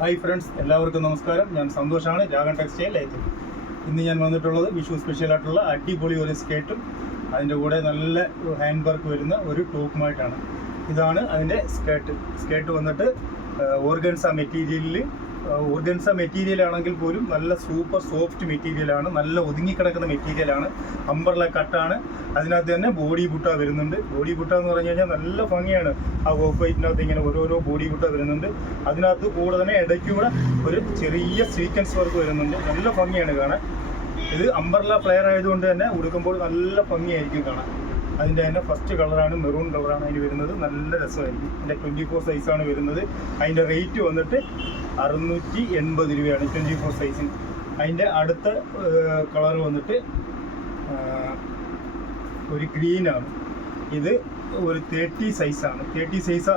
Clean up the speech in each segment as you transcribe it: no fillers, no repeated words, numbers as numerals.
Hi friends, എല്ലാവർക്കും നമസ്കാരം. ഞാൻ സന്തോഷാണ്, രാഗൻ ടെക്സ്റ്റൈൽ ലൈത്തിൽ. ഇന്ന് ഞാൻ വന്നിട്ടുള്ളത് വിഷു സ്പെഷ്യലായിട്ടുള്ള അടിപൊളി ഒരു സ്കേർട്ടും അതിൻ്റെ കൂടെ നല്ല ഹാൻഡ് വർക്ക് വരുന്ന ഒരു ടോപ്പുമായിട്ടാണ്. ഇതാണ് അതിൻ്റെ സ്കേർട്ട് വന്നിട്ട് ഓർഗൻസ മെറ്റീരിയലാണെങ്കിൽ പോലും നല്ല സൂപ്പർ സോഫ്റ്റ് മെറ്റീരിയലാണ്, നല്ല ഒതുങ്ങിക്കിടക്കുന്ന മെറ്റീരിയലാണ്. അംബ്രല കട്ടാണ്. അതിനകത്ത് തന്നെ ബോഡി ബുട്ട വരുന്നുണ്ട്. ബോഡി ബുട്ട എന്ന് പറഞ്ഞു കഴിഞ്ഞാൽ നല്ല ഭംഗിയാണ്. ആ ഓഫ് വൈറ്റിനകത്ത് ഇങ്ങനെ ഓരോരോ ബോഡി ബുട്ട വരുന്നുണ്ട്. അതിനകത്ത് കൂടെ തന്നെ ഇടയ്ക്കൂടെ ഒരു ചെറിയ സീക്വൻസ് വർക്ക് വരുന്നുണ്ട്. നല്ല ഭംഗിയാണ് കാണാൻ. ഇത് അംബ്രല ഫ്ലെയർ ആയതുകൊണ്ട് തന്നെ ഉടുക്കുമ്പോൾ നല്ല ഭംഗിയായിരിക്കും കാണാൻ. അതിൻ്റെ തന്നെ ഫസ്റ്റ് കളറാണ്, മെറൂൺ കളറാണ് അതിന് വരുന്നത്. നല്ല രസമായിരിക്കും. അതിൻ്റെ 24 സൈസാണ് വരുന്നത്. അതിൻ്റെ റേറ്റ് വന്നിട്ട് 680 രൂപയാണ് 24 സൈസിന്. അതിൻ്റെ അടുത്ത കളർ വന്നിട്ട് ഒരു ഗ്രീനാണ്. ഇത് ഒരു 30 സൈസാണ്. 30 സൈസ്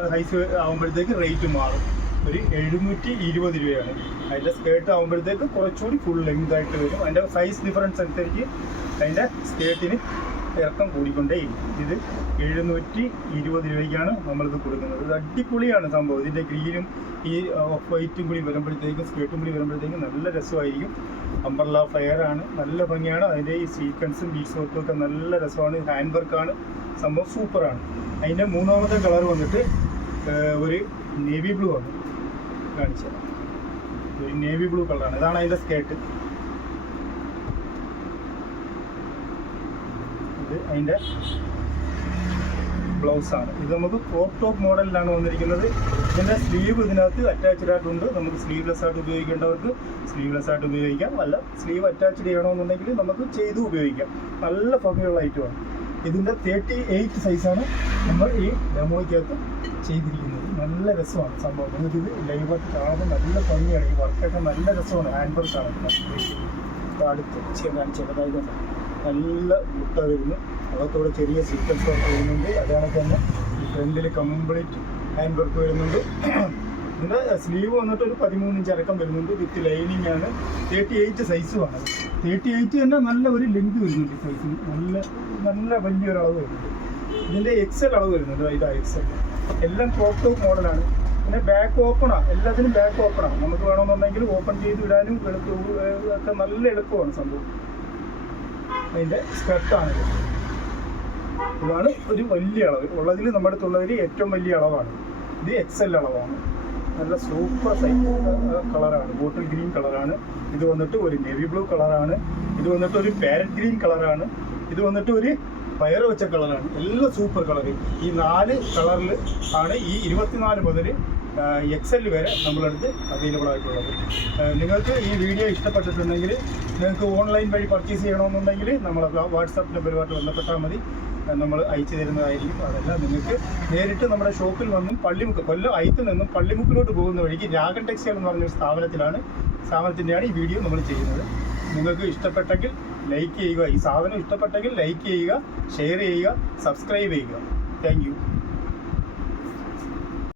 ആകുമ്പോഴത്തേക്ക് റേറ്റ് മാറും. ഒരു 720 രൂപയാണ്. അതിൻ്റെ സ്കേർട്ട് ആകുമ്പോഴത്തേക്ക് കുറച്ചുകൂടി ഫുൾ ലെങ്ത് ആയിട്ട് വരും. അതിൻ്റെ സൈസ് ഡിഫറൻസ് അനുസരിച്ച് അതിൻ്റെ സ്കേർട്ടിന് ഇറക്കം കൂടിക്കൊണ്ടേയിരിക്കും. ഇത് 720 രൂപയ്ക്കാണ് നമ്മളിത് കൊടുക്കുന്നത്. ഇത് അടിപൊളിയാണ് സംഭവം. ഇതിൻ്റെ ഗ്രീനും ഈ ഓഫ് വൈറ്റും കൂടി വരുമ്പോഴത്തേക്കും സ്കേർട്ടും കൂടി വരുമ്പോഴത്തേക്കും നല്ല രസമായിരിക്കും. അംബ്രല ഫ്ലെയറാണ്, നല്ല ഭംഗിയാണ്. അതിൻ്റെ ഈ സീക്വൻസും ബീഡ്സ് വർക്കും ഒക്കെ നല്ല രസമാണ്. ഹാൻഡ് വർക്കാണ്, സംഭവം സൂപ്പറാണ്. അതിൻ്റെ മൂന്നാമത്തെ കളർ വന്നിട്ട് ഒരു നേവി ബ്ലൂ ആണ്. കാണിച്ചത് ഒരു നേവി ബ്ലൂ കളറാണ്. ഇതാണ് അതിൻ്റെ സ്കേർട്ട്. ഇത് അതിൻ്റെ ബ്ലൗസാണ്. ഇത് നമുക്ക് ക്രോപ്പ് ടോപ്പ് മോഡലിലാണ് വന്നിരിക്കുന്നത്. ഇതിൻ്റെ സ്ലീവ് ഇതിനകത്ത് അറ്റാച്ച്ഡ് ആയിട്ടുണ്ട്. നമുക്ക് സ്ലീവ്ലെസ് ആയിട്ട് ഉപയോഗിക്കേണ്ടവർക്ക് സ്ലീവ്ലെസ് ആയിട്ട് ഉപയോഗിക്കാം. അല്ല, സ്ലീവ് അറ്റാച്ച്ഡ് ചെയ്യണമെന്നുണ്ടെങ്കിൽ നമുക്ക് ചെയ്ത് ഉപയോഗിക്കാം. നല്ല ഭംഗിയുള്ള ഐറ്റമാണ്. ഇതിൻ്റെ 38 സൈസാണ് നമ്മൾ ഈ ഡെമോയ്ക്കകത്ത് ചെയ്തിരിക്കുന്നത്. നല്ല രസമാണ് സംഭവം. നിങ്ങൾക്കിത് ലൈവായിട്ട് കാണുമ്പോൾ നല്ല ഭംഗിയാണ്. ഈ വർക്കൊക്കെ നല്ല രസമാണ്. ഹാൻഡ് വർക്കാണ്. അടുത്ത് ചെറുതായി തന്നെ നല്ല മുട്ട വരുന്നു. അകത്തോടെ ചെറിയ സീക്വൻസ് വർക്ക് വരുന്നുണ്ട്. അതാണ് തന്നെ ഈ ഫ്രണ്ടിൽ കംപ്ലീറ്റ് ഹാൻഡ് വർക്ക് വരുന്നുണ്ട്. ഇതിൻ്റെ സ്ലീവ് വന്നിട്ട് ഒരു 13 ഇഞ്ച് ഇറക്കം വരുന്നുണ്ട്. വിത്ത് ലൈനിങ് ആണ്. 38 സൈസുമാണ്. 38 തന്നെ നല്ല ഒരു ലെങ്ത് വരുന്നുണ്ട്. സൈസിന് നല്ല വലിയൊരു അളവ് വരുന്നുണ്ട്. ഇതിൻ്റെ XL അളവ് വരുന്നുണ്ട്. ഇതാ XL. എല്ലാം ക്രോപ്പ് ടോപ്പ് മോഡലാണ്. പിന്നെ ബാക്ക് ഓപ്പണാണ്. എല്ലാത്തിനും ബാക്ക് ഓപ്പണാണ്. നമുക്ക് വേണമെന്നുണ്ടെങ്കിൽ ഓപ്പൺ ചെയ്ത് വിടാനും ഒക്കെ നല്ല എളുപ്പമാണ് സംഭവം. അതിൻ്റെ സ്കർട്ടാണിത്. ഇതാണ് ഒരു വലിയ അളവ് ഉള്ളതിൽ നമ്മുടെ അടുത്തുള്ളതിൽ ഏറ്റവും വലിയ അളവാണ്. ഇത് XL അളവാണ്. നല്ല സൂപ്പർ സൈസ് കളറാണ്. ബോട്ടിൽ ഗ്രീൻ കളറാണ്. ഇത് വന്നിട്ട് ഒരു നേവി ബ്ലൂ കളറാണ്. ഇത് വന്നിട്ട് ഒരു പാരറ്റ് ഗ്രീൻ കളറാണ്. ഇത് വന്നിട്ട് ഒരു പയർ വെച്ച കളറാണ്. എല്ലാം സൂപ്പർ കളർ. ഈ 4 കളറിൽ ആണ് ഈ 24 മുതൽ XL വരെ നമ്മളടുത്ത് അവൈലബിൾ ആയിട്ടുള്ളത്. നിങ്ങൾക്ക് ഈ വീഡിയോ ഇഷ്ടപ്പെട്ടിട്ടുണ്ടെങ്കിൽ നിങ്ങൾക്ക് ഓൺലൈൻ വഴി പർച്ചേസ് ചെയ്യണമെന്നുണ്ടെങ്കിൽ നമ്മളെ വാട്സാപ്പ് നമ്പറുമായിട്ട് ബന്ധപ്പെട്ടാൽ മതി. നമ്മൾ അയച്ചു തരുന്നതായിരിക്കും. അതെല്ലാം നിങ്ങൾക്ക് നേരിട്ട് നമ്മുടെ ഷോപ്പിൽ വന്നും കൊല്ലം അയത്തിൽ നിന്നും പള്ളിമുക്കിലോട്ട് പോകുന്ന വഴിക്ക് രാഗൻ ടെക്സ്റ്റൈൽ എന്ന് പറഞ്ഞൊരു സ്ഥാപനത്തിൻ്റെയാണ് ഈ വീഡിയോ നമ്മൾ ചെയ്യുന്നത്. നിങ്ങൾക്ക് ഇഷ്ടപ്പെട്ടെങ്കിൽ ലൈക്ക് ചെയ്യുക. ഈ സാധനം ഇഷ്ടപ്പെട്ടെങ്കിൽ ലൈക്ക് ചെയ്യുക, ഷെയർ ചെയ്യുക, സബ്സ്ക്രൈബ് ചെയ്യുക. Thank you.